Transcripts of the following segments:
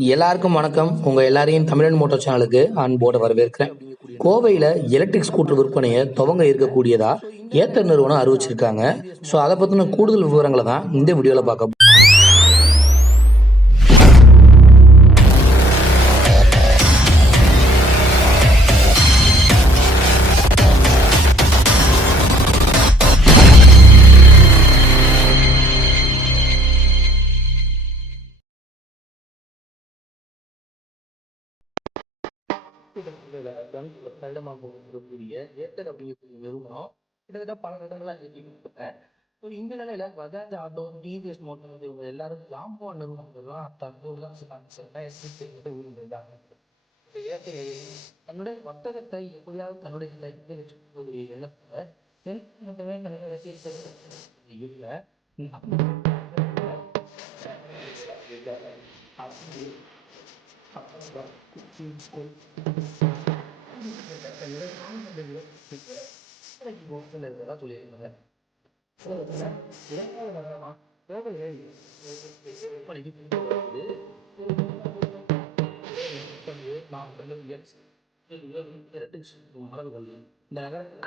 எல்லாருக்கும் வணக்கம். உங்க எல்லாரையும் தமிழன் மோட்டோ சேனலுக்கு அன்போடு வரவேற்கிறேன். கோவையில எலக்ட்ரிக் ஸ்கூட்டர் விற்பனையை துவங்க இருக்கக்கூடியதா ஏத்தர் நிறுவனம் அறிவிச்சிருக்காங்க. ஸோ அதை பத்தின கூடுதல் விவரங்களை தான் இந்த வீடியோல பார்க்க இருக்கக்கூடிய ஏத்தர் அப்படிங்கக்கூடிய நிறுவனம் கிட்டத்தட்ட பல இடங்கள்ல இந்த நிலையில பஜாஜ் ஆட்டோ, டிவிஎஸ் மோட்டார் இவங்க எல்லாரும் ஜாம்பவான் நிறுவனங்கள் தான் தன்னுடைய வர்த்தகத்தை எப்படியாவது தன்னுடைய கையில் வச்சுக்கக்கூடிய எண்ணத்துல சொல்லியிருக்காங்க. மரங்கள் இந்த நகரத்தில்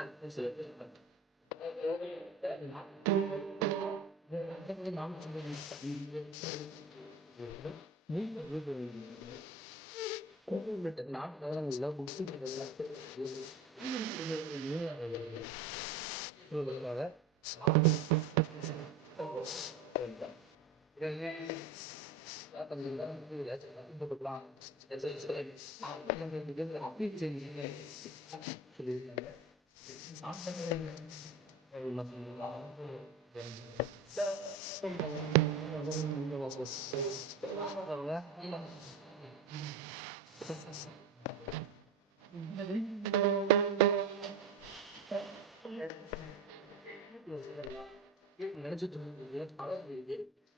நினைச்சிட்டு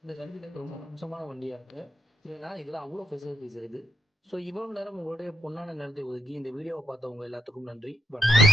இந்த வண்டி ரொம்ப அம்சமான வண்டியா இருக்கு. ஏன்னா இதுல அவ்வளவு ஃபெசிலிட்டிஸ் இருக்கு. ஸோ இவ்வளவு நேரம் உங்களுடைய பொன்னான நேரத்தை ஒதுக்கி இந்த வீடியோவை பார்த்தவங்க எல்லாத்துக்கும் நன்றி. வணக்கம்.